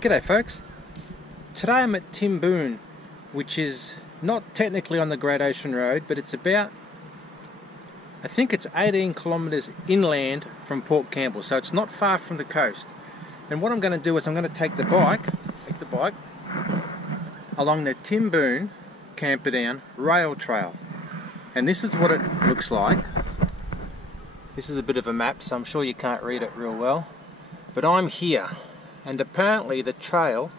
G'day folks. Today I'm at Timboon, which is not technically on the Great Ocean Road, but it's about, I think it's 18 kilometres inland from Port Campbell, so it's not far from the coast. And what I'm going to do is I'm going to take the bike along the Timboon Camperdown Rail Trail. And this is what it looks like. This is a bit of a map, so I'm sure you can't read it real well. But I'm here, and apparently the trail,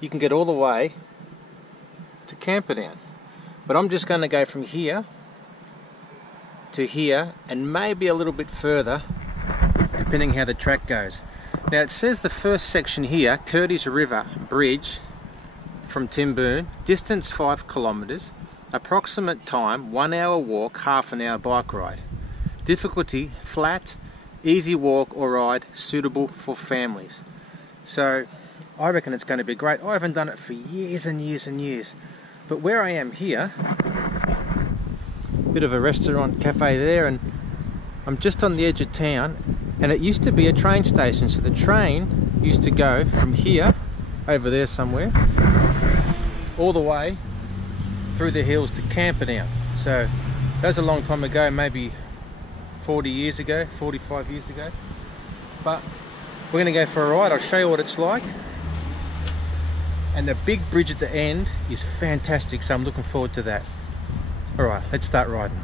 you can get all the way to Camperdown. But I'm just going to go from here to here, and maybe a little bit further, depending how the track goes. Now it says the first section here, Curtis River Bridge from Timboon, distance 5 kilometres, approximate time 1 hour walk, half an hour bike ride. Difficulty flat, easy walk or ride, suitable for families. So I reckon it's going to be great. I haven't done it for years and years and years. But where I am here, bit of a restaurant cafe there, and I'm just on the edge of town, and it used to be a train station, so the train used to go from here over there somewhere all the way through the hills to Camperdown. So that was a long time ago, maybe 40 years ago, 45 years ago. But we're going to go for a ride. I'll show you what it's like. And the big bridge at the end is fantastic, so I'm looking forward to that. Alright, let's start riding.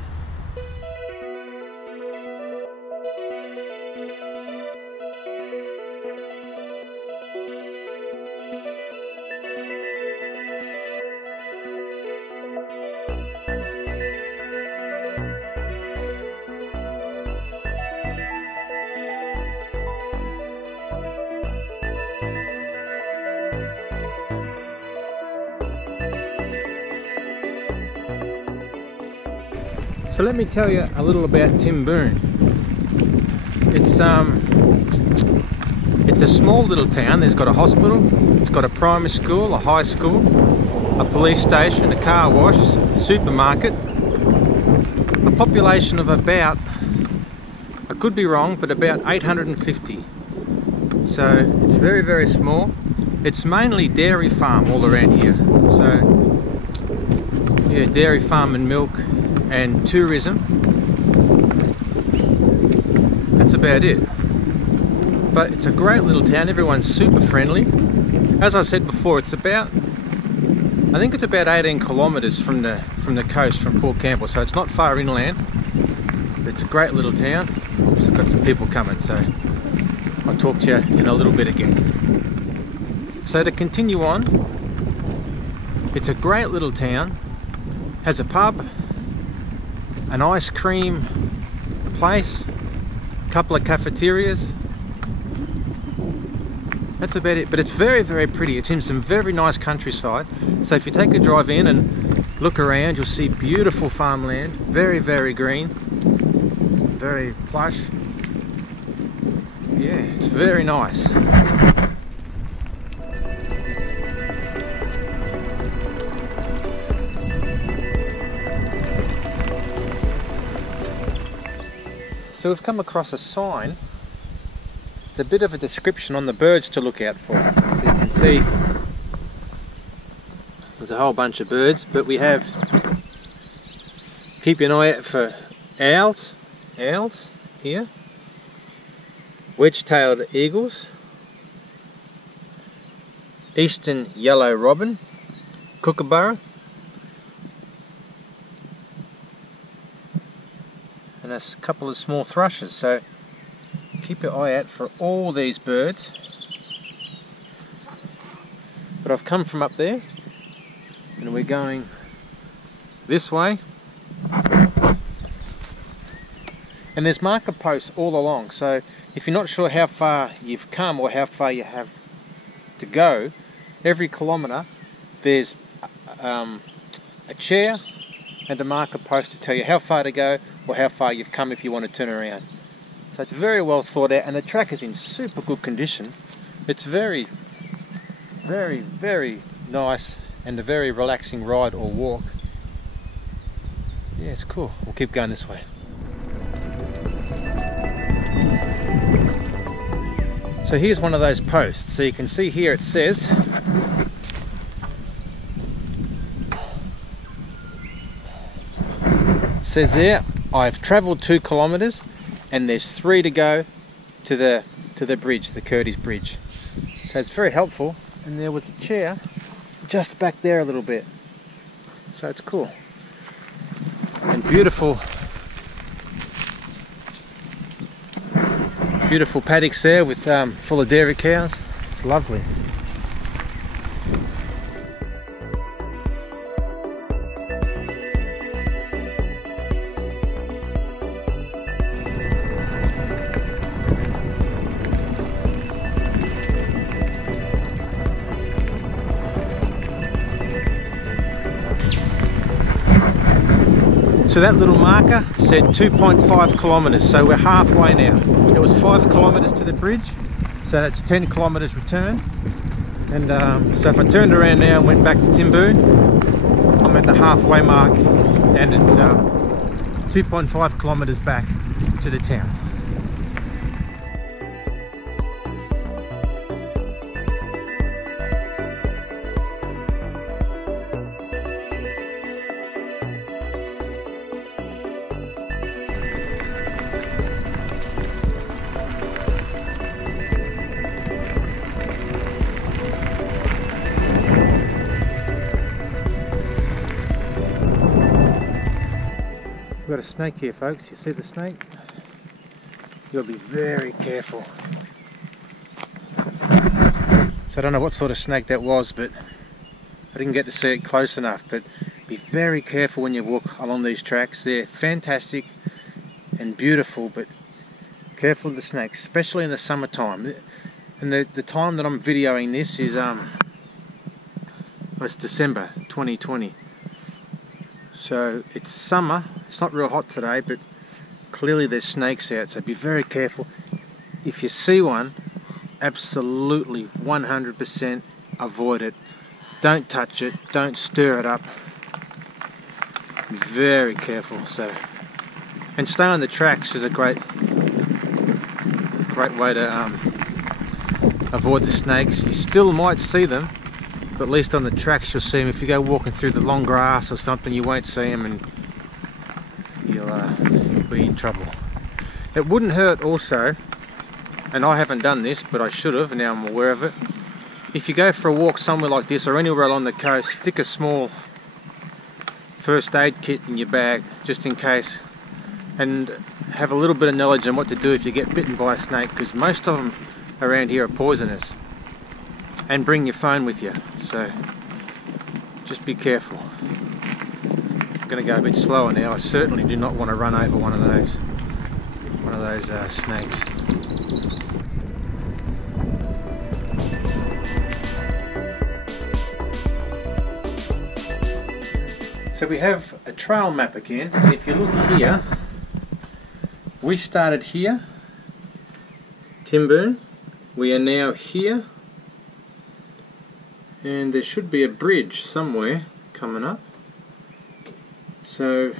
So let me tell you a little about Timboon. It's a small little town. There's got a hospital, it's got a primary school, a high school, a police station, a car wash, supermarket, a population of about, I could be wrong, but about 850. So it's very, very small. It's mainly dairy farm all around here. So yeah, dairy farm and milk and tourism. That's about it. But it's a great little town. Everyone's super friendly. As I said before, it's about, I think it's about 18 kilometres from the coast, from Port Campbell, so it's not far inland. It's a great little town. So I've got some people coming, so I'll talk to you in a little bit again. So to continue on, it's a great little town, has a pub, an ice cream place, a couple of cafeterias. That's about it, but it's very, very pretty. It's in some very nice countryside. So if you take a drive in and look around, you'll see beautiful farmland, very, very green, very plush. Yeah, it's very nice. So we've come across a sign. It's a bit of a description on the birds to look out for. So you can see there's a whole bunch of birds, but we have, keep an eye out for owls here, wedge-tailed eagles, eastern yellow robin, kookaburra, and a couple of small thrushes. So keep your eye out for all these birds. But I've come from up there and we're going this way, and there's marker posts all along, so if you're not sure how far you've come or how far you have to go, every kilometre there's a chair and a marker post to tell you how far to go or how far you've come if you want to turn around. So it's very well thought out, and the track is in super good condition. It's very, very, very nice and a very relaxing ride or walk. Yeah, it's cool. We'll keep going this way. So here's one of those posts. So you can see here it says there, I've travelled 2 kilometres and there's 3 to go to the bridge, the Curtis Bridge. So it's very helpful. And there was a chair just back there a little bit. So it's cool. And beautiful paddocks there with full of dairy cows. It's lovely. So that little marker said 2.5 kilometres, so we're halfway now. It was 5 kilometres to the bridge, so that's 10 kilometres return. And so if I turned around now and went back to Timboon, I'm at the halfway mark, and it's 2.5 kilometres back to the town. We've got a snake here, folks. You see the snake? You've got to be very careful. So I don't know what sort of snake that was, but I didn't get to see it close enough. But be very careful when you walk along these tracks. They're fantastic and beautiful, but careful of the snakes, especially in the summertime. And the time that I'm videoing this is it's December 2020. So it's summer. It's not real hot today, but clearly there's snakes out, so be very careful. If you see one, absolutely 100% avoid it. Don't touch it, don't stir it up. Be very careful. So, and stay on the tracks is a great way to avoid the snakes. You still might see them, but at least on the tracks you'll see them. If you go walking through the long grass or something, you won't see them, and you'll be in trouble. It wouldn't hurt also, and I haven't done this, but I should have, and now I'm aware of it. If you go for a walk somewhere like this or anywhere along the coast, stick a small first aid kit in your bag just in case, and have a little bit of knowledge on what to do if you get bitten by a snake, because most of them around here are poisonous. And bring your phone with you, so just be careful. I'm going to go a bit slower now. I certainly do not want to run over one of those snakes. So we have a trail map again, and if you look here, we started here, Timboon. We are now here. And there should be a bridge somewhere coming up. So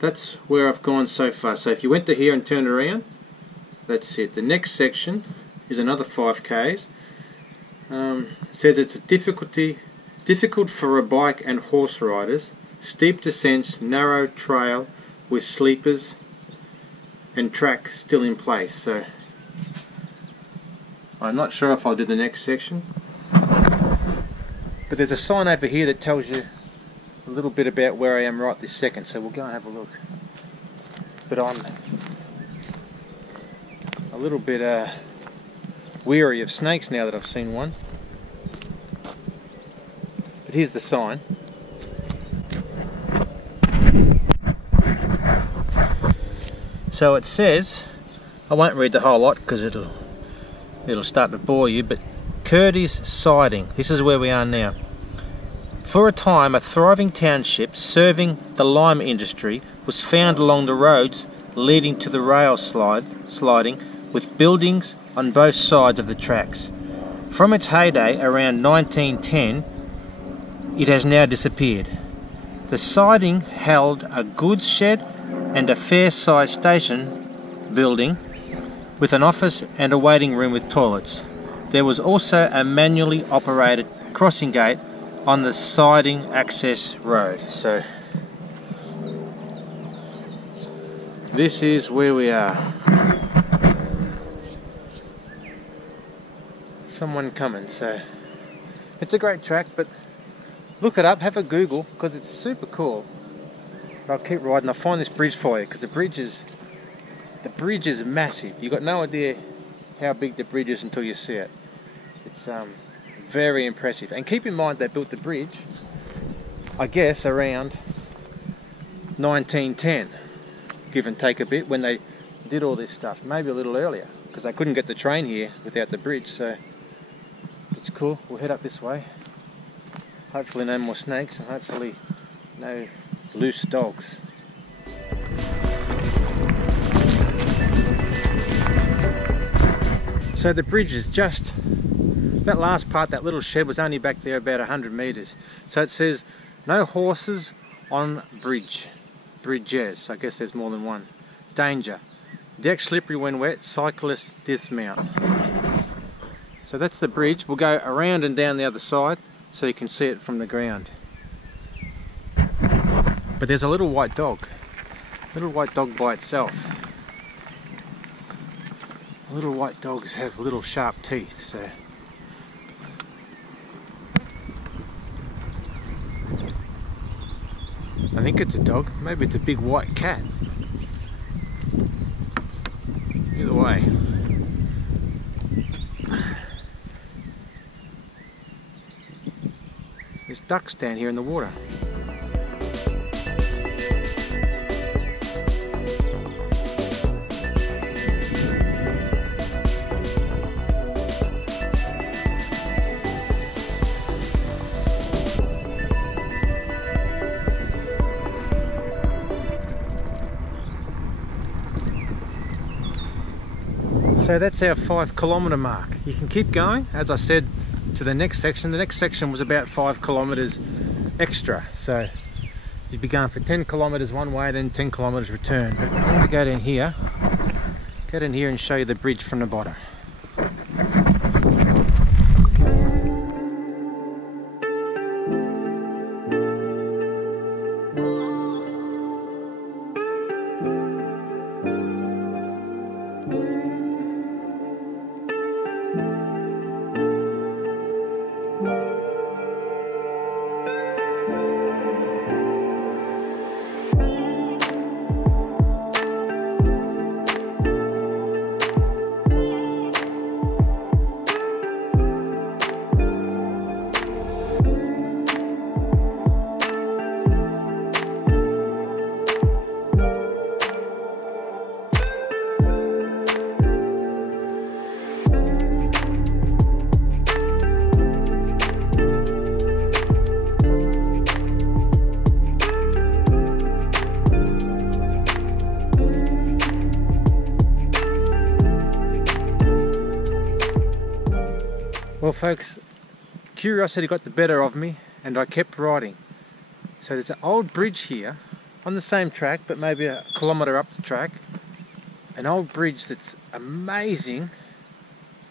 that's where I've gone so far. So if you went to here and turned around, that's it. The next section is another 5 k's. It says it's difficult for a bike and horse riders. Steep descents, narrow trail with sleepers and track still in place. So I'm not sure if I'll do the next section. But there's a sign over here that tells you a little bit about where I am right this second, so we'll go and have a look. But I'm a little bit weary of snakes now that I've seen one. But here's the sign. So it says, I won't read the whole lot because it'll start to bore you, but Curtis Siding, this is where we are now. For a time, a thriving township serving the lime industry was found along the roads leading to the rail sliding, with buildings on both sides of the tracks. From its heyday around 1910, it has now disappeared. The siding held a goods shed and a fair-sized station building with an office and a waiting room with toilets. There was also a manually operated crossing gate on the siding access road. So this is where we are. Someone coming, so it's a great track, but look it up, have a Google, because it's super cool. But I'll keep riding. I'll find this bridge for you, because the bridge is massive. You've got no idea how big the bridge is until you see it. It's very impressive. And keep in mind they built the bridge, I guess, around 1910, give and take a bit, when they did all this stuff. Maybe a little earlier, because they couldn't get the train here without the bridge. So it's cool. We'll head up this way. Hopefully no more snakes, and hopefully no loose dogs. So the bridge is just, that last part, that little shed was only back there about 100 metres. So it says no horses on bridge. Bridges, I guess there's more than one. Danger. Deck slippery when wet, cyclists dismount. So that's the bridge. We'll go around and down the other side so you can see it from the ground. But there's a little white dog by itself. Little white dogs have little sharp teeth, so I think it's a dog, maybe it's a big white cat. Either way. There's ducks down here in the water. So that's our 5 kilometre mark. You can keep going, as I said, to the next section. The next section was about 5 kilometres extra. So you'd be going for 10 kilometres one way, then 10 kilometres return. But I want to go down here and show you the bridge from the bottom. Well folks, curiosity got the better of me and I kept riding. So there's an old bridge here on the same track, but maybe a kilometre up the track. An old bridge that's amazing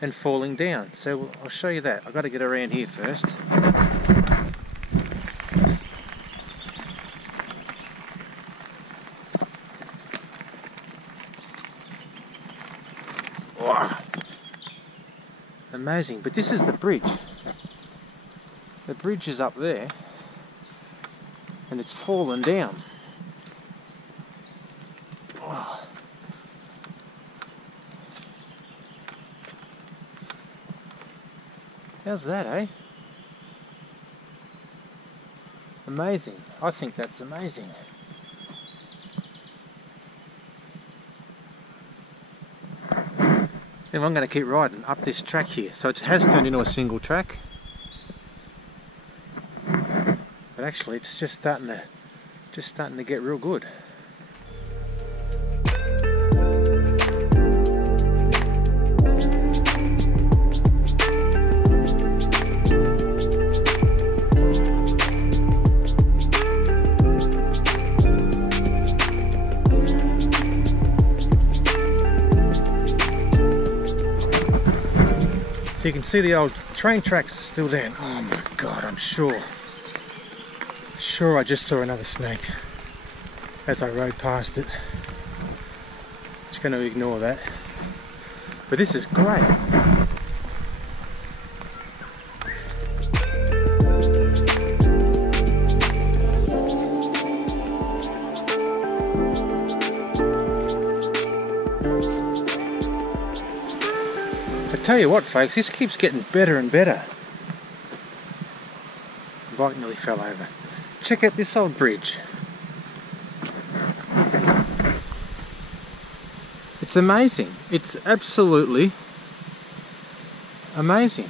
and falling down. So I'll show you that. I've got to get around here first. Wow. Amazing, but this is the bridge. The bridge is up there and it's fallen down. Wow. How's that, eh? Amazing. I think that's amazing. Then I'm going to keep riding up this track here. So it has turned into a single track. But actually it's just starting to get real good. You can see the old train tracks are still there. Oh my god, I'm sure I just saw another snake as I rode past it. Just going to ignore that. But this is great. I tell you what folks, this keeps getting better and better. The bike nearly fell over. Check out this old bridge. It's amazing. It's absolutely amazing.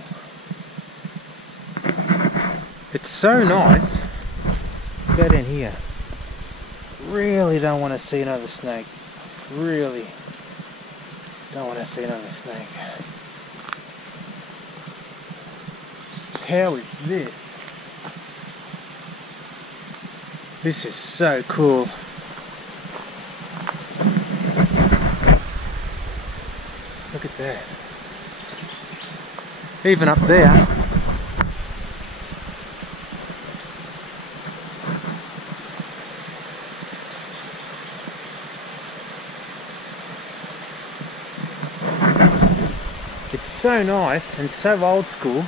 It's so nice. Go down here. Really don't want to see another snake. Really don't want to see another snake. How is this? This is so cool. Look at that. Even up there. It's so nice and so old school.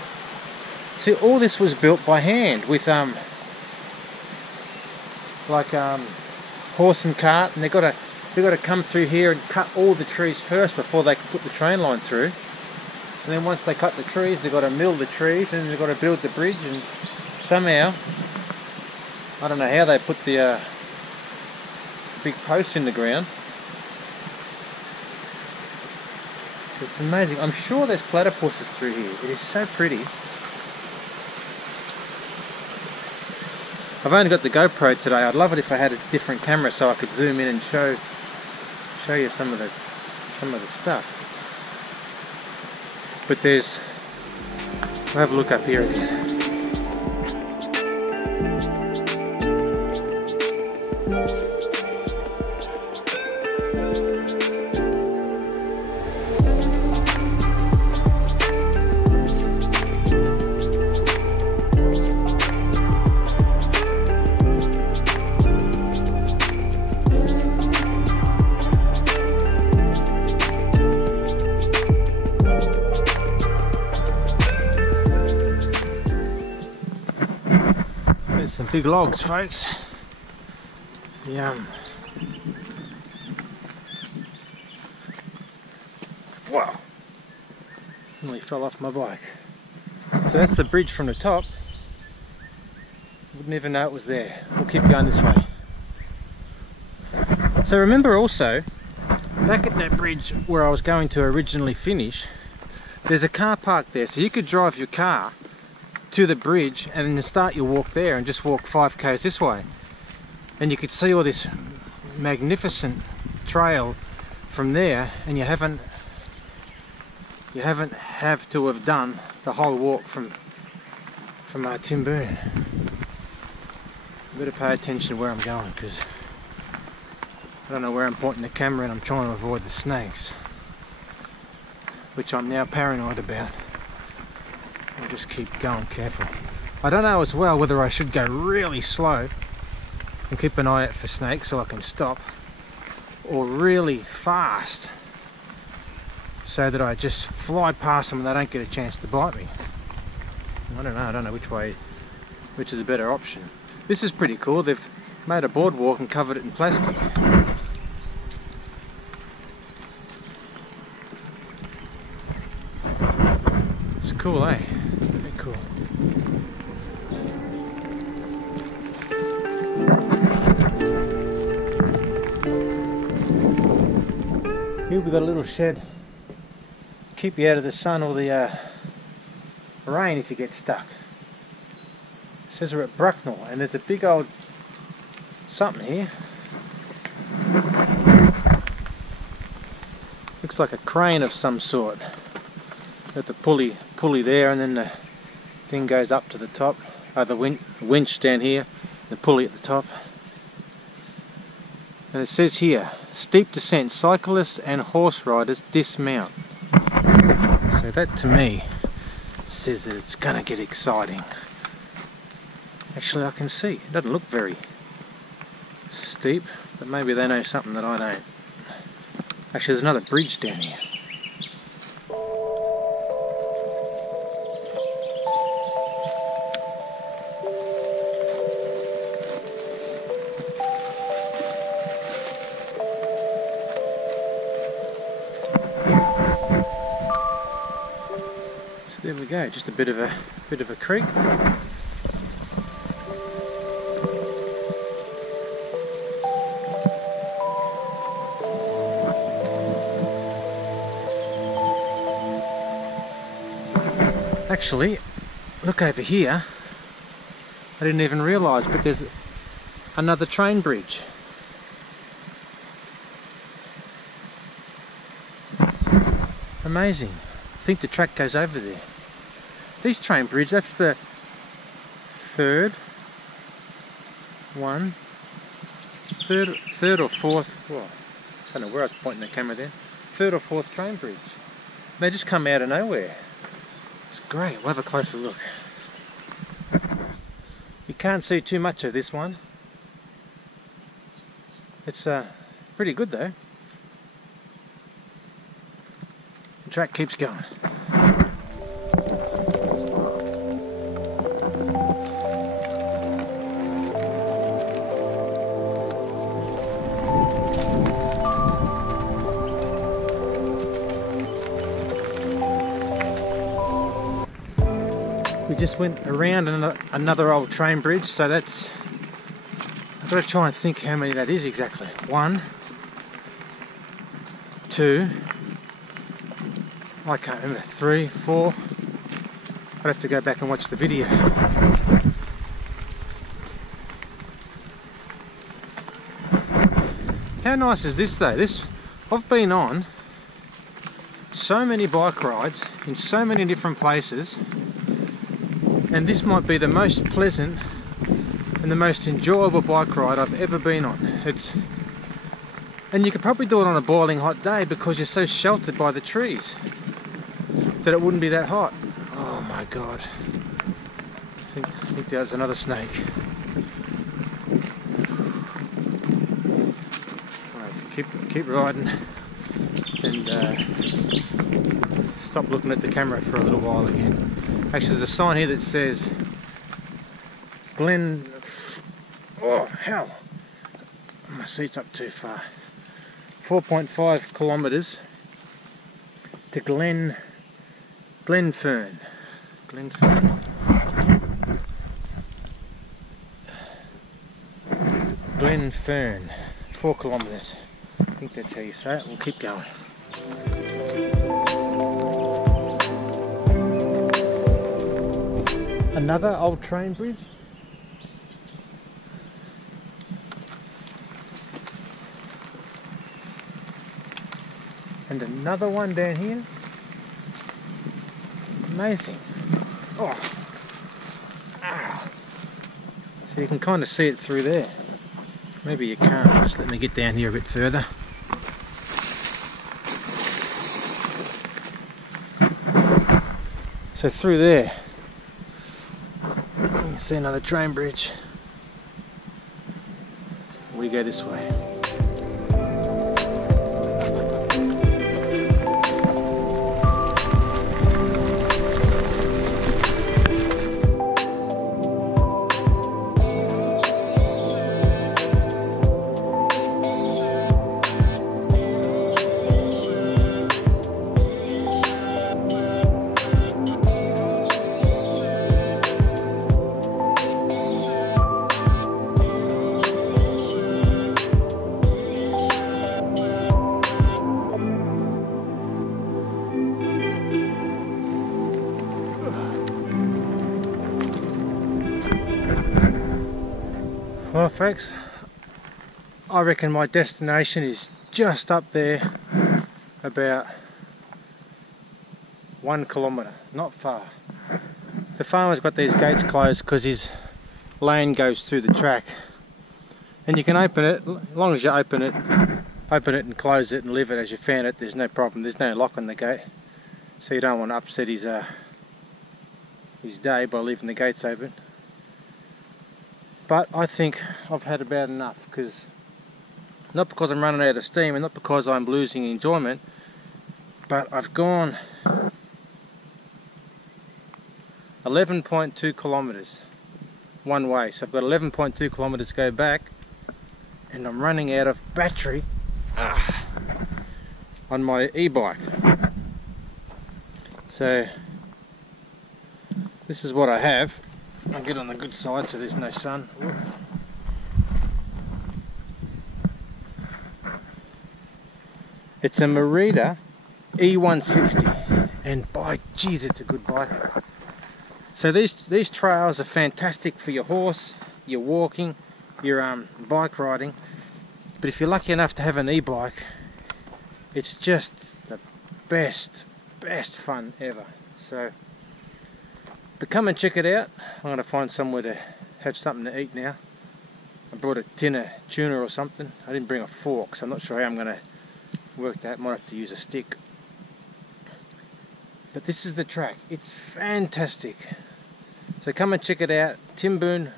See, all this was built by hand with horse and cart, and they've got to come through here and cut all the trees first before they can put the train line through. And then once they cut the trees, they've got to mill the trees, and they've got to build the bridge. And somehow, I don't know how they put the big posts in the ground. It's amazing. I'm sure there's platypuses through here. It is so pretty. I've only got the GoPro today. I'd love it if I had a different camera so I could zoom in and show you some of the stuff. But we'll have a look up here again. Some big logs, folks. Yum. Wow. Nearly fell off my bike. So that's the bridge from the top. Wouldn't even know it was there. We'll keep going this way. So remember also, back at that bridge where I was going to originally finish, there's a car park there, so you could drive your car to the bridge and then start your walk there and just walk 5k's this way, and you could see all this magnificent trail from there, and you haven't have to have done the whole walk from Timboon. Better pay attention to where I'm going, because I don't know where I'm pointing the camera, and I'm trying to avoid the snakes, which I'm now paranoid about. I'll just keep going careful. I don't know as well whether I should go really slow and keep an eye out for snakes so I can stop, or really fast so that I just fly past them and they don't get a chance to bite me. I don't know which is a better option. This is pretty cool. They've made a boardwalk and covered it in plastic. It's cool, eh? Very cool. Here we've got a little shed. Keep you out of the sun or the rain if you get stuck. It says we're at Bracknell, and there's a big old something here. Looks like a crane of some sort. Got the pulley there, and then the thing goes up to the top. The winch down here, the pulley at the top. And it says here, steep descent, cyclists and horse riders dismount. So that to me says that it's gonna get exciting. Actually, I can see it doesn't look very steep, but maybe they know something that I don't. Actually, there's another bridge down here. So there we go, just a bit of a creek. Actually, look over here, I didn't even realise, but there's another train bridge. Amazing. I think the track goes over there. These train bridges, that's the third or fourth, well, I don't know where I was pointing the camera then, third or fourth train bridge. They just come out of nowhere. It's great. We'll have a closer look. You can't see too much of this one. It's pretty good though. The track keeps going. We just went around another old train bridge, so that's, I've got to try and think how many that is exactly. 1, 2, I can't remember, 3, 4, I'd have to go back and watch the video. How nice is this though? I've been on so many bike rides in so many different places, and this might be the most pleasant and the most enjoyable bike ride I've ever been on. And you could probably do it on a boiling hot day because you're so sheltered by the trees that it wouldn't be that hot. Oh my god. I think there's another snake. Right, keep riding and stop looking at the camera for a little while again. Actually, there's a sign here that says Glen... Oh, hell! My seat's up too far. 4.5 kilometres to Glenfern. Glenfern. 4 kilometres. I think that's how you say it. We'll keep going. Another old train bridge. And another one down here. Amazing. Oh. Ah. So you can kind of see it through there. Maybe you can't. Just let me get down here a bit further. So through there, you can see another train bridge. We go this way. Well folks, I reckon my destination is just up there, about 1 kilometre, not far. The farmer's got these gates closed because his lane goes through the track, and you can open it, as long as you open it and close it and leave it as you found it, there's no problem, there's no lock on the gate, so you don't want to upset his his day by leaving the gates open. But I think I've had about enough, not because I'm running out of steam and not because I'm losing enjoyment, but I've gone 11.2 kilometres one way, so I've got 11.2 kilometres to go back, and I'm running out of battery on my e-bike. So this is what I have. I'll get on the good side so there's no sun. It's a Merida E160, and by geez, it's a good bike. So these trails are fantastic for your horse, your walking, your bike riding. But if you're lucky enough to have an e-bike, it's just the best fun ever. So, but come and check it out. I'm going to find somewhere to have something to eat now. I brought a tin of tuna or something. I didn't bring a fork, so I'm not sure how I'm going to work that. Might have to use a stick. But this is the track. It's fantastic. So come and check it out. Timboon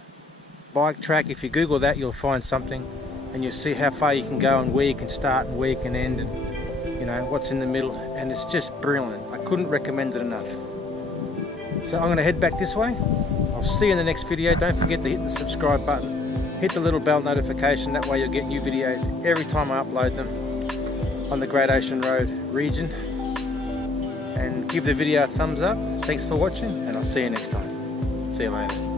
bike track. If you Google that, you'll find something, and you'll see how far you can go and where you can start and where you can end, and you know what's in the middle. And it's just brilliant. I couldn't recommend it enough. So I'm going to head back this way. I'll see you in the next video. Don't forget to hit the subscribe button. Hit the little bell notification. That way you'll get new videos every time I upload them on the Great Ocean Road region. And give the video a thumbs up. Thanks for watching, and I'll see you next time. See you later.